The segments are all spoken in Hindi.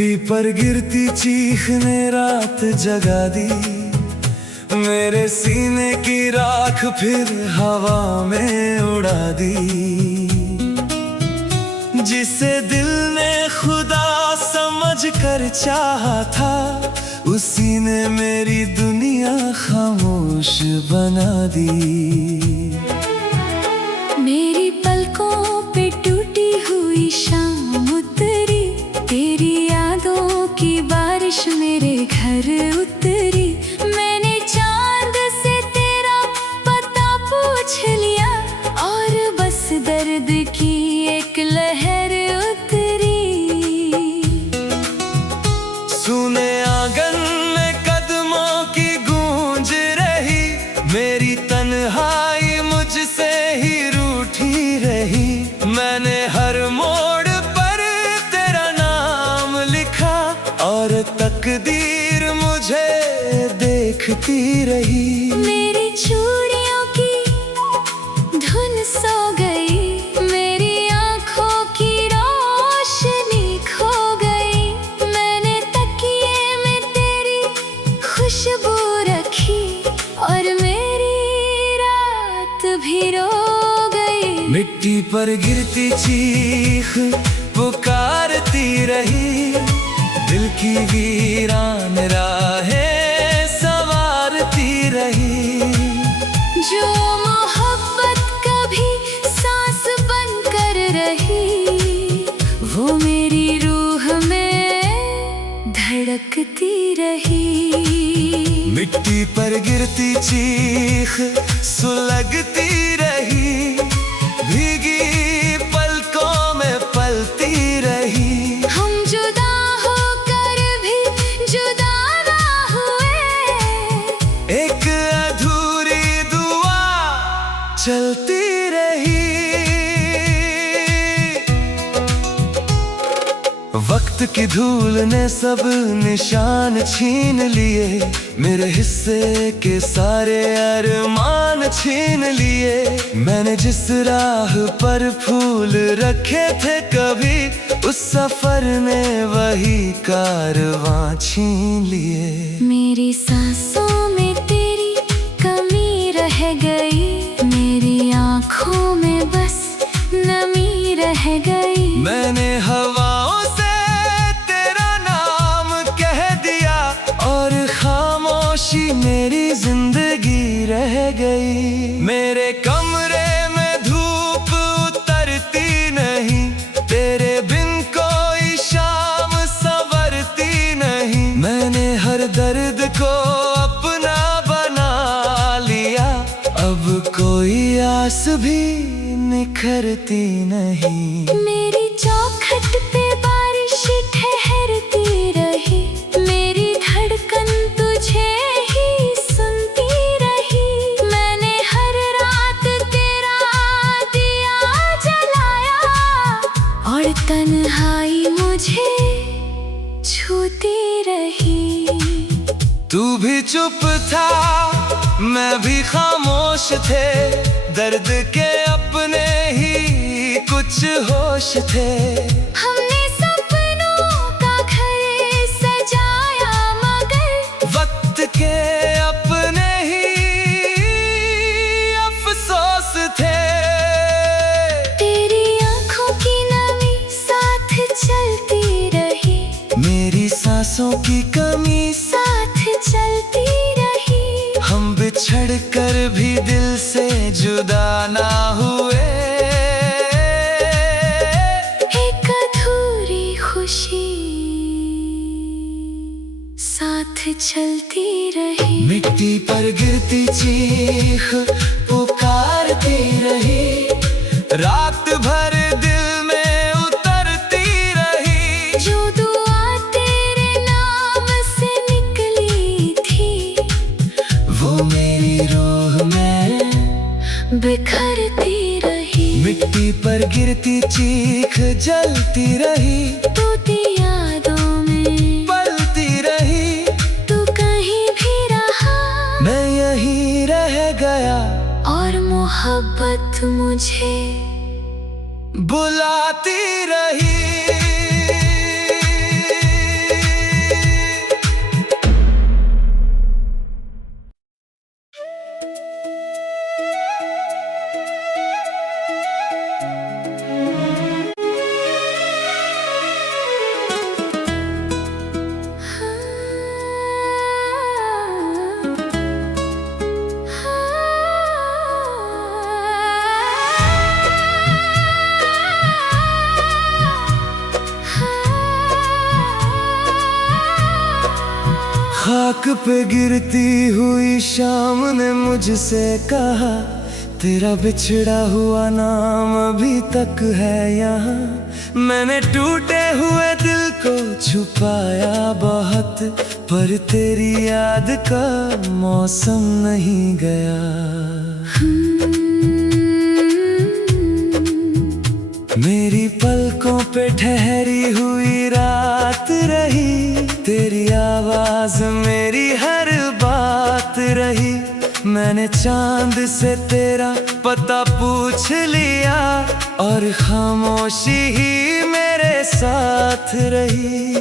मिट्टी पर गिरती चीख ने रात जगा दी, मेरे सीने की राख फिर हवा में उड़ा दी। जिसे दिल ने खुदा समझ कर चाहा था, उसी ने मेरी दुनिया खामोश बना दी। मेरी पलकों पे टूटी हुई शाम उतरी, तेरी यादों की बारिश मेरे घर उतरी। मैंने चांद से तेरा पता पूछ लिया, और बस दर्द की एक लहर उतरी। सुने आंगन में कदमों की गूंज रही, मेरी तन्हाई मुझसे ही रूठी रही। मैंने हर मोड़ पर तेरा नाम लिखा, और तकदीर मुझे देखती रही। मेरी चूड़ियों की धुन सो गई, मेरी आँखों की रोशनी खो गई। मैंने तकिए में तेरी खुशबू रखी, और मेरी रात भी रो गई। मिट्टी पर गिरती चीख पुकारती रही, दिल की वीरान राहें संवारती रही। जो मोहब्बत कभी सांस बनकर रही, वो मेरी रूह में धड़कती रही। मिट्टी पर गिरती चीख सुलगती रही, भीगी पलकों में पलती रही। हम जुदा होकर भी जुदा ना हुए, एक अधूरी दुआ चलती रही। वक्त की धूल ने सब निशान छीन लिए, मेरे हिस्से के सारे अरमान छीन लिए। मैंने जिस राह पर फूल रखे थे कभी, उस सफर ने वही कारवां छीन लिए। मेरी सांसों में तेरी कमी रह गई, मेरी आँखों में बस नमी रह गई। मैंने हवाओं से तेरा नाम कह दिया, और खामोशी मेरी जिंदगी रह गई। मेरे कमरे में धूप उतरती नहीं, तेरे बिन कोई शाम संवरती नहीं। मैंने हर दर्द को अपना बना लिया, अब कोई आस भी निखरती नहीं। मेरी चौखट पे बारिश ठहरती रही, मेरी धड़कन तुझे ही सुनती रही। मैंने हर रात तेरा दिया जलाया, और तन्हाई मुझे छूती रही। तू भी चुप था, मैं भी खामोश थे, दर्द के अपने ही कुछ होश थे। हमने सपनों का घर सजाया, मगर वक्त के अपने ही अफसोस थे। तेरी आँखों की नमी साथ चलती रही, मेरी सांसों की कमी साथ चलती रही। हम बिछड़ कर भी दिल से जुदा ना हुए, एक अधूरी खुशी साथ चलती रही। मिट्टी पर गिरती चीख पुकारती रही, रात भर दिल में उतरती रही। जो दुआ तेरे नाम से निकली थी, वो मेरी रूह में बिखरती रही। मिट्टी पर गिरती चीख जलती रही, टूटी यादों में पलती रही। तू कहीं भी रहा, मैं यहीं रह गया, और मोहब्बत मुझे बुलाती रही। खाक पे गिरती हुई शाम ने मुझसे कहा, तेरा बिछड़ा हुआ नाम अभी तक है यहाँ। मैंने टूटे हुए दिल को छुपाया बहुत, पर तेरी याद का मौसम नहीं गया। मेरी पलकों पे ठहरी हुई रात रही, तेरी आवाज मेरी हर बात रही। मैंने चांद से तेरा पता पूछ लिया, और खामोशी ही मेरे साथ रही।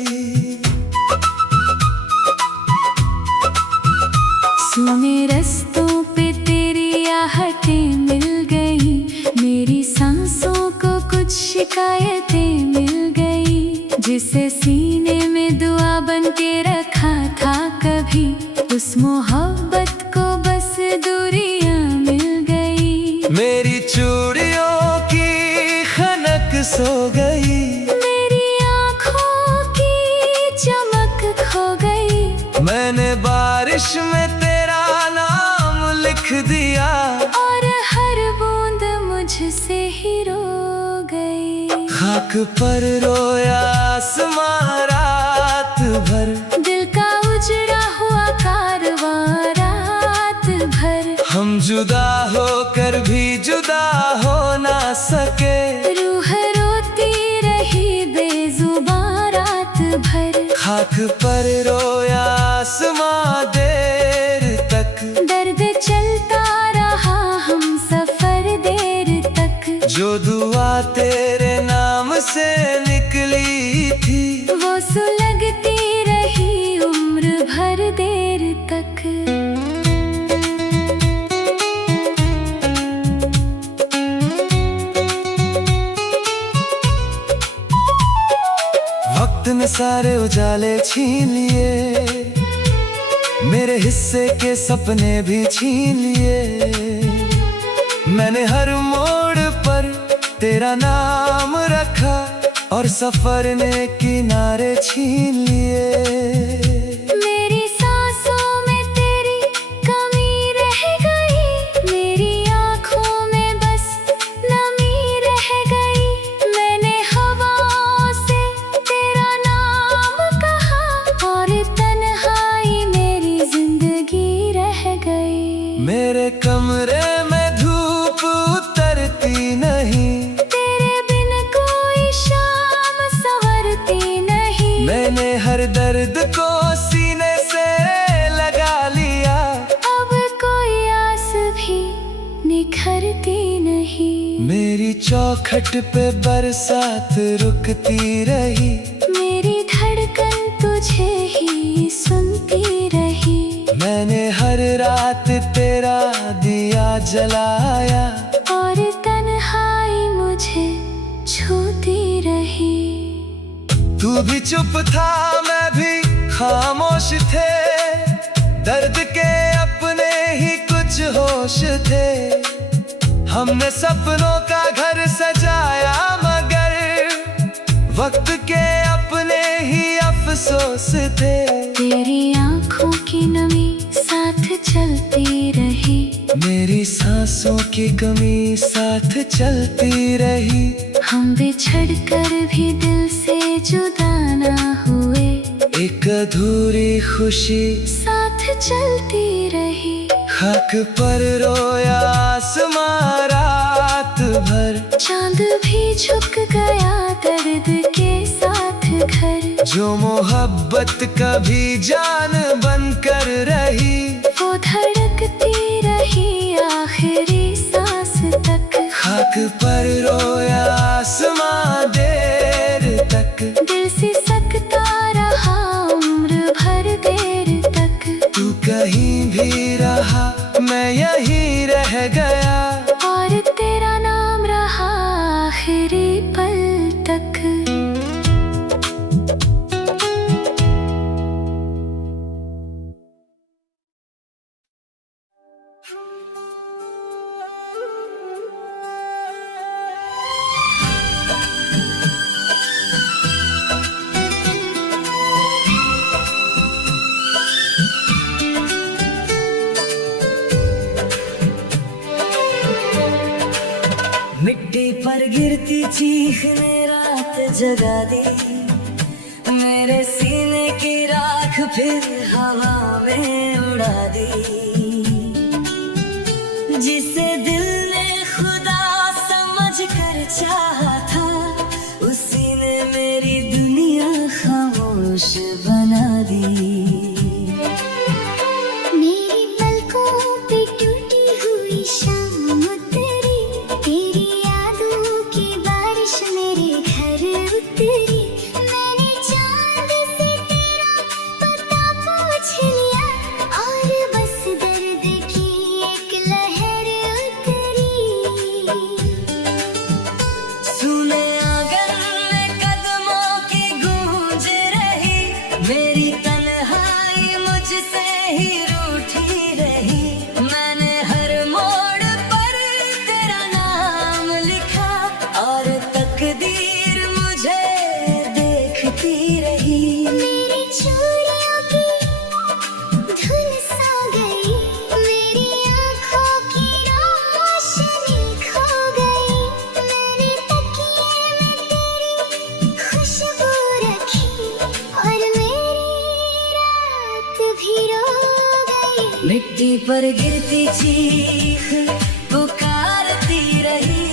सुने रस्तों पे तेरी आहटें मिल गई, मेरी सांसों को कुछ शिकायतें मिल गई। जिसे सीने में दुआ बन के रखा था कभी, उस मोहब्बत को बस दूरियां मिल गई। मेरी चूड़ियों की खनक सो गई, मेरी आँखों की चमक खो गई। मैंने बारिश में तेरा नाम लिख दिया, और हर बूंद मुझसे ही रो गई। खाक पर रोया आसमां रात भर, दिल का उजड़ा हुआ कारवां रात भर। हम जुदा होकर भी जुदा हो ना सके। रूह रोती रही बेजुबां रात भर। खाक पर रोया आसमां देर तक, दर्द चलता रहा हम सफर देर तक। जो दुआ तेरे नाम से निकली थी, वो सुलगती रही उम्र भर देर तक। वक्त ने सारे उजाले छीन लिए, मेरे हिस्से के सपने भी छीन लिए। मैंने हर मोड़ पर तेरा नाम रखा, और सफर ने किनारे छीन लिए। मेरी सांसों में तेरी कमी रह गई, मेरी आँखों में बस नमी रह गई। मैंने हवाओं से तेरा नाम कहा, और तन्हाई मेरी जिंदगी रह गई। मेरे कमरे में धूप उतरती नहीं, तेरे बिन कोई शाम संवरती नहीं। मैंने हर दर्द को सीने से लगा लिया, अब कोई आस भी निखरती नहीं। मेरी चौखट पे बरसात रुकती रही, मेरी धड़कन तुझे ही सुनती रही। मैंने हर रात तेरा दिया जलाया, और तन्हाई मुझे छूती रही। तू भी चुप था मैं भी खामोश थे, दर्द के अपने ही कुछ होश थे। हमने सपनों का घर सजाया, मगर वक्त के अपने ही अफसोस थे। तेरी आँखों की नमी साथ चलती रही, मेरी सांसों की कमी साथ चलती रही। हम बिछड़ कर भी दिल से जुदा ना हुए, एक अधूरी खुशी साथ चलती रही। खाक पर रोया आसमां रात भर, चांद भी झुक गया दर्द के साथ घर। जो मोहब्बत कभी जान बनकर रही, वो धड़कती रही आखिरी सांस तक। खाक पर रोया आसमां देर तक, दिल से सकता रहा उम्र भर देर तक। तू कहीं भी रहा मैं यहीं रह गया, और तेरा नाम रहा आखिरी पल तक। गिरती चीख ने रात जगा दी, मेरे सीने की राख फिर हवा में उड़ा दी। जिसे दिल ने खुदा समझ कर चाहा था, उसी ने मेरी दुनिया खामोश बना दी। मेरी पलकों पे टूटी हुई शाम उतरी, तेरी यादों की बारिश मेरे घर उतरी। मैंने चांद से तेरा पता पूछ लिया, और बस दर्द की एक लहर उतरी। सुने आंगन में कदमों की गूंज रही, मेरी तन्हाई मुझसे ही रूठी रही। मैंने हर मोड़ पर तेरा नाम लिखा, और तकदीर मुझे देखती रही। मेरी चूड़ियों की धुन सा गई, मेरी आँखों की रोशनी खो गई। मैंने तकिए में तेरी खुशबू रखी, और मेरी रात भी रो गई। मिट्टी पर गिरती चीख पुकारती रही,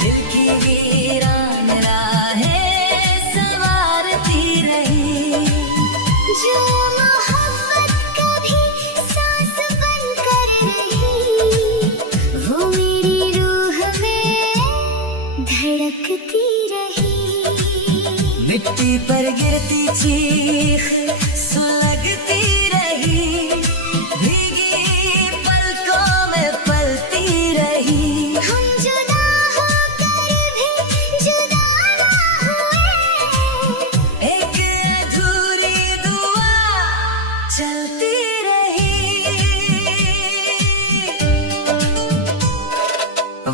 दिल की वीरान राहें संवारती रही। जो मोहब्बत कभी सांस बनकर रही, वो मेरी रूह में धड़कती रही। मिट्टी पर गिरती चीख सुलगती रही, भीगी पलकों में पलती रही। हम जुदा होकर भी जुदा ना हुए, एक अधूरी दुआ चलती रही।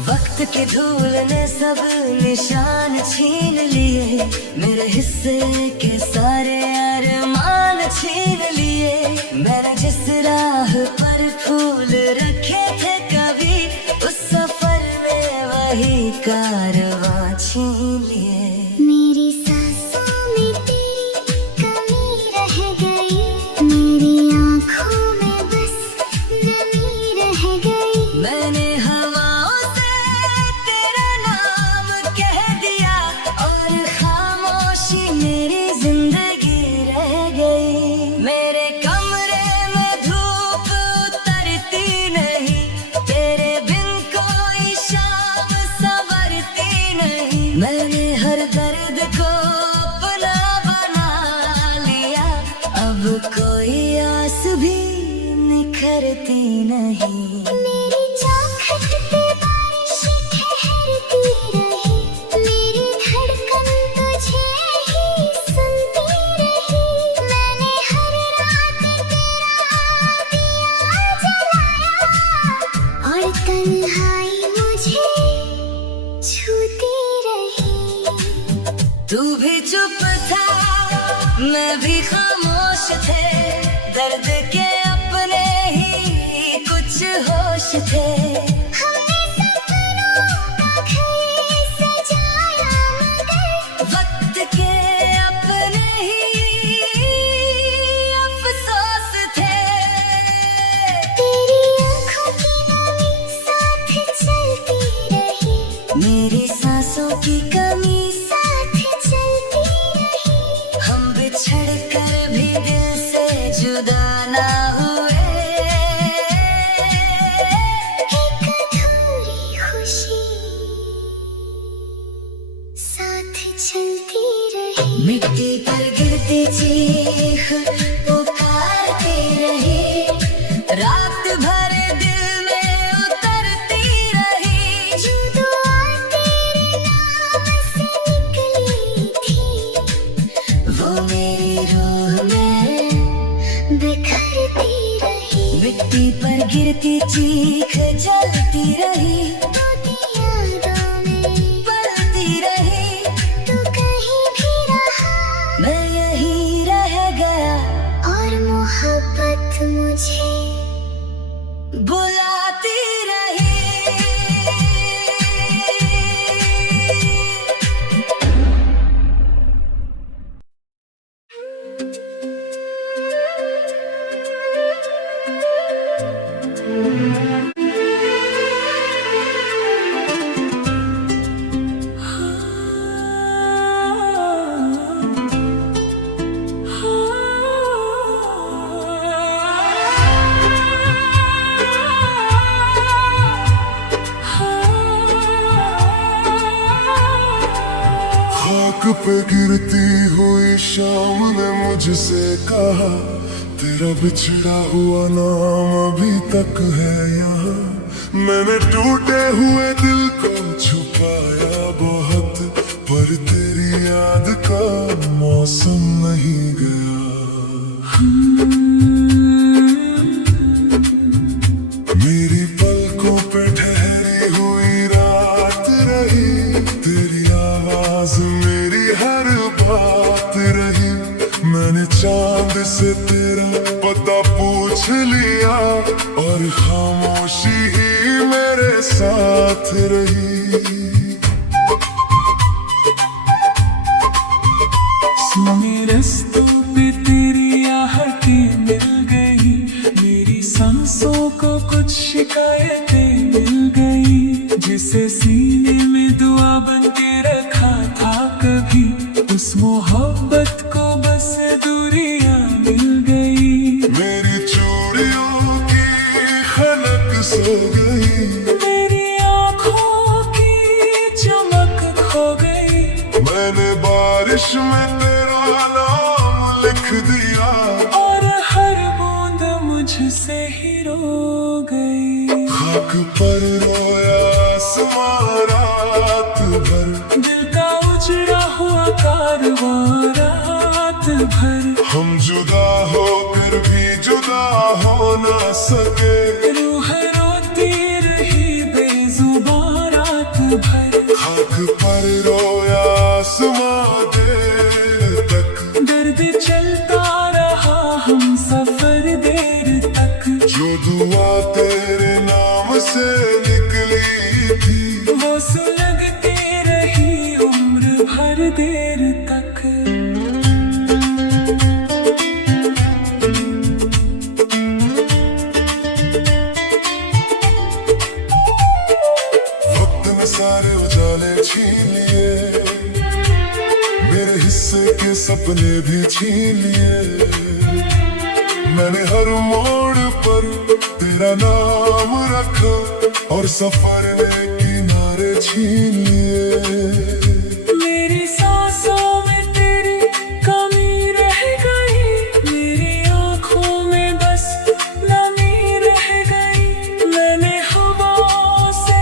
वक्त की धूल ने सब निशान छीन लिए, मेरे हिस्से के सारे अरमान छीन लिए। मैंने जिस राह पर फूल रखे थे कभी, उस सफर में वही कारवां छीन लिए। मेरी सांसों में तेरी कमी रह गई, मेरी आँखों में बस नमी रह गई। मैंने हवाओं से तेरा नाम कह दिया, और खामोशी मेरी जिंदगी रह गई। मेरे कमरे में धूप उतरती नहीं, तेरे बिन कोई शाम संवरती नहीं। मैंने हर दर्द को अपना बना लिया, अब कोई आस भी निखरती नहीं। मेरी चौखट पे बारिश ठहरती रही, मेरी धड़कन तुझे ही सुनती रही। मैंने हर रात तेरा दिया जलाया, और तन्हाई मुझे छूती रही। तू भी चुप था, मैं भी खामोश थे, दर्द के अपने ही कुछ होश थे। हमने सपनों का घर सजाया, मगर वक्त के अपने ही अफसोस थे। तेरी आँखों की नमी साथ चलती रही, मेरी सांसों की कमी, साथ चलती रही। हम बिछड़ कर भी दिल से जुदा ना हुए। एक अधूरी खुशी साथ चलती रही। मिट्टी पर गिरती चीख पुकारती रही, रात भर दिल में उतरती रही। जो दुआ तेरे नाम से निकली थी, वो मेरी रूह में बिखरती रही। मिट्टी पर गिरती चीख जलती रही, टूटी यादों में पलती रही। तू कहीं भी रहा, मैं यहीं रह गया, और मोहब्बत मुझे बुलाती रही। खाक पे गिरती हुई शाम ने मुझसे कहा, तेरा बिछड़ा हुआ नाम अभी तक है यहाँ। मैंने टूटे हुए दिल को छुपाया बहुत, पर तेरी याद का मौसम नहीं गया। मेरी पलकों पे ठहरी हुई रात रही, तेरी आवाज मेरी हर बात रही। मैंने चांद से तेरा पता पूछ लिया, और खामोशी ही मेरे साथ रही। सुने रस्तों पे तेरी आहटें मिल गई, मेरी सांसों को कुछ शिकायतें मिल गई। जिसे सीने में दुआ बन के रखा था कभी, उस मोहब्बत को बस दूरियां मिल गई। मेरी चूड़ियों की खनक सो गई, मेरी आँखों की चमक खो गई। मैंने बारिश में तेरा नाम लिख दिया, और हर बूंद मुझसे ही रो गई। खाक पर रोया आसमां रात भर, दिल का उजड़ा हुआ कारवां रात भर। हम जुदा होकर भी जुदा हो न सके। रूह रोती रही बेजुबां रात भर। खाक पर रोया आसमां देर तक, दर्द चलता रहा हम सफर देर तक। जो दुआ तेरे नाम से निकली थी, वो सुलगती रही उम्र भर देर तक। वक्त ने सारे उजाले छीन लिए, मेरे हिस्से के सपने भी छीन लिए। मैंने हर मोड़ पर तेरा नाम रखा, और सफर में किनारे छीन लिए। मेरी सांसों में तेरी कमी रह गई, मेरी आँखों में बस नमी रह गई। मैंने हवाओं से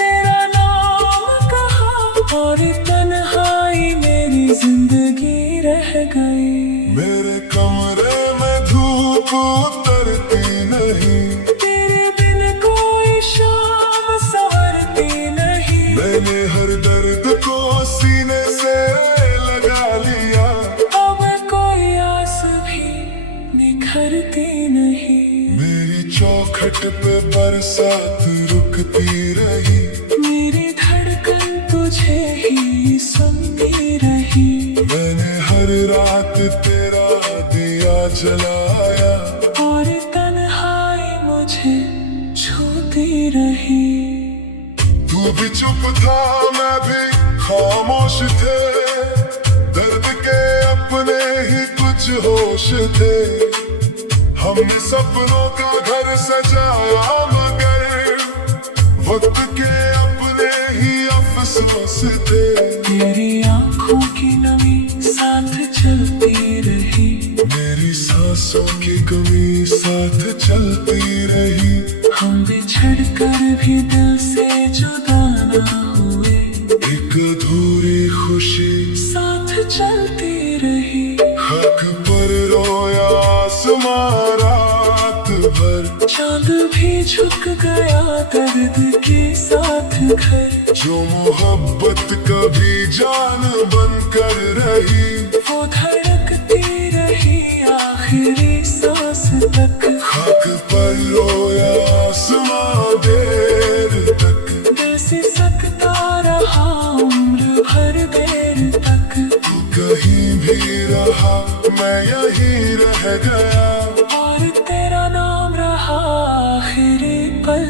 तेरा नाम कहा, और तन्हाई मेरी जिंदगी रह गई। मेरे कमरे में धूप उतरती नहीं, तेरे बिन कोई शाम संवरती नहीं। मैंने हर दर्द को सीने से लगा लिया, अब कोई आस भी निखरती नहीं। मेरी चौखट पे बरसात रुकती रही, मेरी धड़कन तुझे ही सुनती रही। मैंने हर रात तेरा दिया जलाया, और तन्हाई मुझे छूती रही। तू भी चुप था मैं भी खामोश थे, दर्द के अपने ही कुछ होश थे। हमने सपनों का घर सजाया, मगर वक्त के अपने ही अफसोस थे। तेरी आँखों की नमी साथ चलती रही, मेरी सांसों की कमी साथ चलती रही। हम बिछड़ कर भी दिल से जुदा ना हुए, एक अधूरी खुशी साथ चलती रही। खाक पर रोया आसमां रात भर, चांद भी झुक गया दर्द के साथ घर। जो मोहब्बत कभी जान बनकर रही, वो धड़कती रही आखिरी सांस तक। खाक पर रोया आसमां देर तक, दिल से सकता रहा उम्र भर देर तक। तू कहीं भी रहा मैं यहीं रह गया, और तेरा नाम रहा आखिरी पल